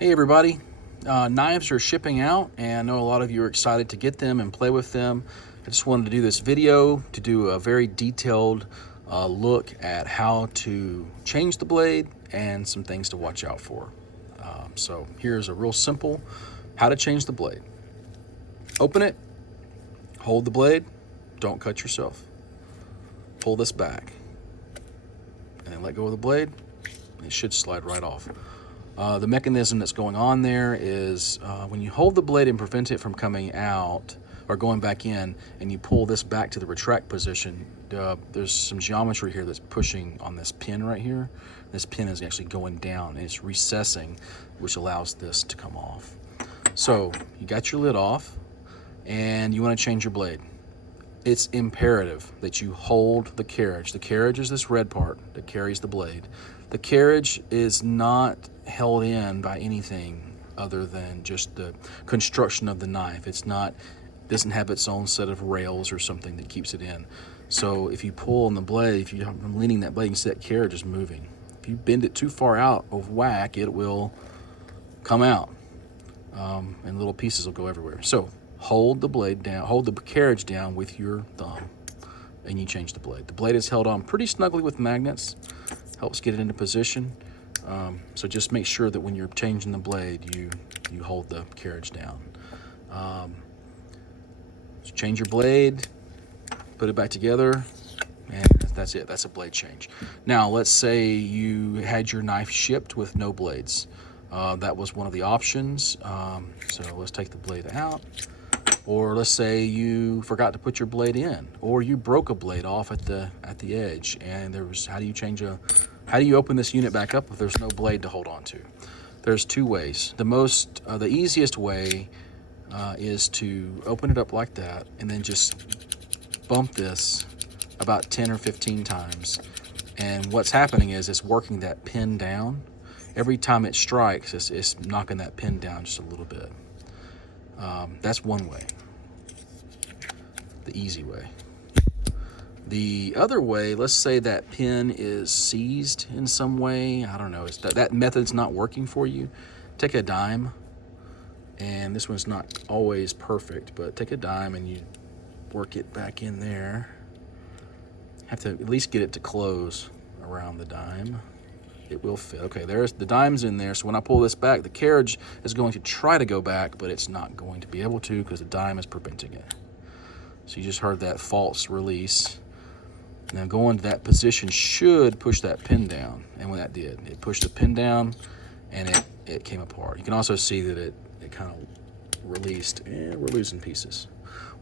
Hey everybody, knives are shipping out and I know a lot of you are excited to get them and play with them. I just wanted to do this video to do a very detailed look at how to change the blade and some things to watch out for. So here's a real simple how to change the blade. Open it, hold the blade, don't cut yourself. Pull this back and then let go of the blade and it should slide right off. The mechanism that's going on there is when you hold the blade and prevent it from coming out or going back in, and you pull this back to the retract position, there's some geometry here that's pushing on this pin right here. This pin is actually going down and it's recessing, which allows this to come off. So you got your lid off and you want to change your blade. It's imperative that you hold the carriage. The carriage is this red part that carries the blade. The carriage is not held in by anything other than just the construction of the knife. Doesn't have its own set of rails or something that keeps it in. So if you pull on the blade, if you're leaning that blade, you can see that carriage is moving. If you bend it too far out of whack, it will come out and little pieces will go everywhere. So hold the blade down, hold the carriage down with your thumb, and you change the blade. The blade is held on pretty snugly with magnets, helps get it into position. So just make sure that when you're changing the blade, you hold the carriage down. So change your blade, put it back together, and that's it. That's a blade change. Now, let's say you had your knife shipped with no blades. That was one of the options. So let's take the blade out. Or let's say you forgot to put your blade in, or you broke a blade off at the edge, and how do you open this unit back up if there's no blade to hold on to? There's two ways. The easiest way is to open it up like that and then just bump this about 10 or 15 times. And what's happening is it's working that pin down. Every time it strikes, it's knocking that pin down just a little bit. That's one way, the easy way. The other way, let's say that pin is seized in some way. I don't know, that method's not working for you. Take a dime, and this one's not always perfect, but take a dime and you work it back in there. Have to at least get it to close around the dime. It will fit. Okay, there's the dime's in there, so when I pull this back, the carriage is going to try to go back, but it's not going to be able to because the dime is preventing it. So you just heard that false release. Now going to that position should push that pin down, and when that did, it pushed the pin down and it came apart. You can also see that it kind of released, and we're losing pieces.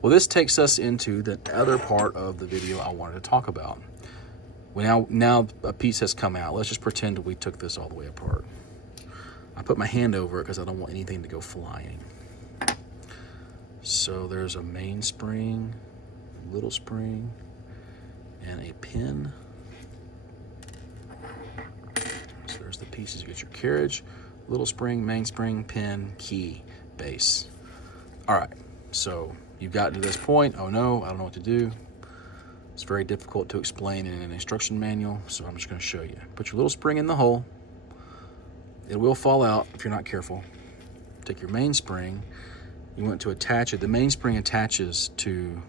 Well, this takes us into the other part of the video I wanted to talk about. Now a piece has come out. Let's just pretend we took this all the way apart. I put my hand over it because I don't want anything to go flying. So there's a main spring, little spring, and a pin. So there's the pieces. You get your carriage, little spring, main spring, pin, key, base. All right, so you've gotten to this point. Oh no, I don't know what to do. It's very difficult to explain in an instruction manual, so I'm just going to show you. Put your little spring in the hole. It will fall out if you're not careful. Take your main spring. You want to attach it. The main spring attaches to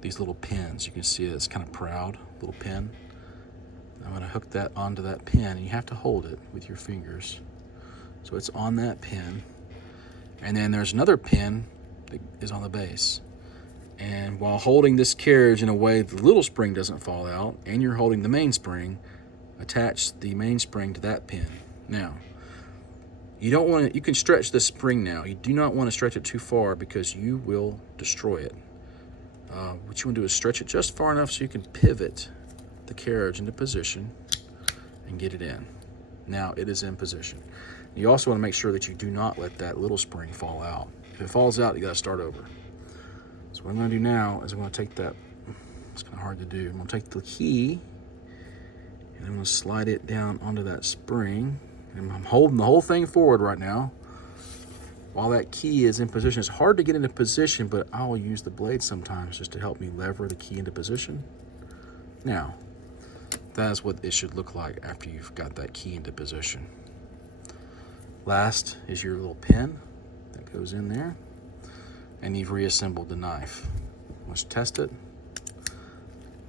these little pins. You can see it's kind of proud, little pin. I'm going to hook that onto that pin, and you have to hold it with your fingers. So it's on that pin. And then there's another pin that is on the base. And while holding this carriage in a way the little spring doesn't fall out, and you're holding the main spring, attach the main spring to that pin. Now, you can stretch the spring now. You do not want to stretch it too far because you will destroy it. What you want to do is stretch it just far enough so you can pivot the carriage into position and get it in. Now it is in position. You also want to make sure that you do not let that little spring fall out. If it falls out, you got to start over. So what I'm going to do now is I'm going to take that, it's kind of hard to do. I'm going to take the key and I'm going to slide it down onto that spring. And I'm holding the whole thing forward right now while that key is in position. It's hard to get into position, but I'll use the blade sometimes just to help me lever the key into position. Now, that is what it should look like after you've got that key into position. Last is your little pin that goes in there, and you've reassembled the knife. Let's test it.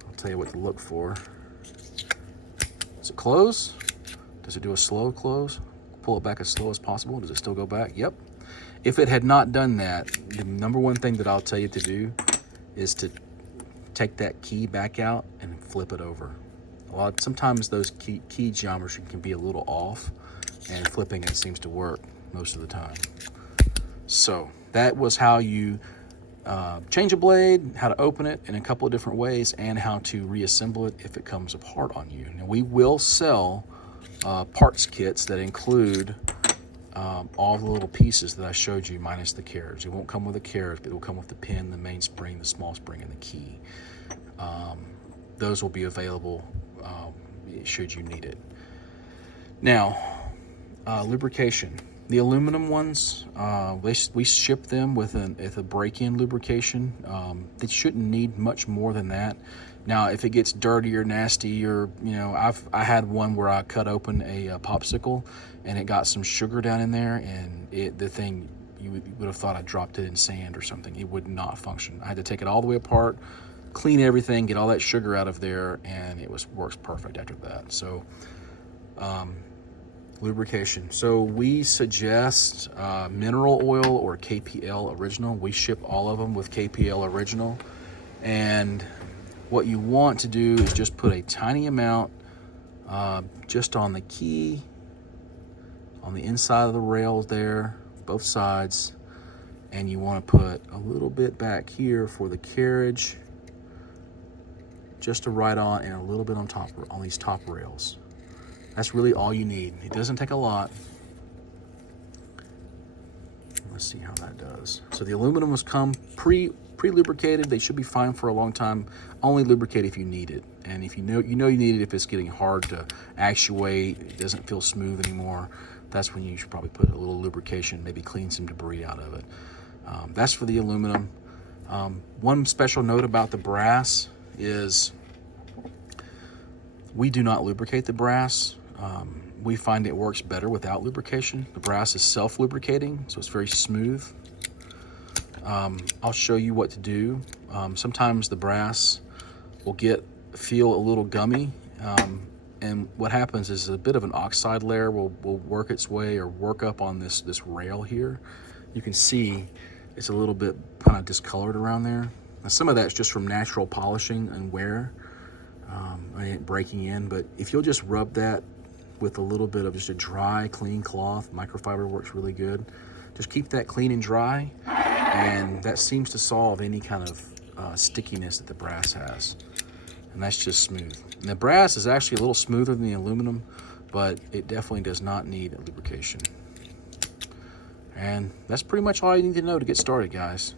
I'll tell you what to look for. Does it close? Does it do a slow close? Pull it back as slow as possible. Does it still go back? Yep. If it had not done that, the number one thing that I'll tell you to do is to take that key back out and flip it over. Sometimes those key geometry can be a little off, and flipping it seems to work most of the time. So that was how you change a blade, how to open it in a couple of different ways, and how to reassemble it if it comes apart on you. Now, we will sell parts kits that include all the little pieces that I showed you minus the carriage. It won't come with a carriage, but it will come with the pin, the main spring, the small spring, and the key. Those will be available should you need it. Now, lubrication. The aluminum ones, we ship them with a break-in lubrication. They shouldn't need much more than that. Now, if it gets dirty or nasty, or I had one where I cut open a popsicle and it got some sugar down in there, and the thing, you would have thought I dropped it in sand or something. It would not function. I had to take it all the way apart, clean everything, get all that sugar out of there, and it works perfect after that. So, lubrication. So we suggest mineral oil or KPL original. We ship all of them with KPL original, and what you want to do is just put a tiny amount just on the key, on the inside of the rails there, both sides, and you want to put a little bit back here for the carriage, just to ride on, and a little bit on top, on these top rails. That's really all you need. It doesn't take a lot. Let's see how that does. So the aluminum was pre-lubricated. They should be fine for a long time. Only lubricate if you need it. And if you know you need it if it's getting hard to actuate, it doesn't feel smooth anymore, that's when you should probably put a little lubrication, maybe clean some debris out of it. That's for the aluminum. One special note about the brass is we do not lubricate the brass. We find it works better without lubrication. The brass is self-lubricating, so it's very smooth. I'll show you what to do. Sometimes the brass will feel a little gummy, and what happens is a bit of an oxide layer will work its way or work up on this rail here. You can see it's a little bit kind of discolored around there. Now, some of that's just from natural polishing and wear. I ain't breaking in, but if you'll just rub that with a little bit of just a dry, clean cloth, microfiber works really good. Just keep that clean and dry, and that seems to solve any kind of stickiness that the brass has. And that's just smooth. And the brass is actually a little smoother than the aluminum, but it definitely does not need a lubrication. And that's pretty much all you need to know to get started, guys.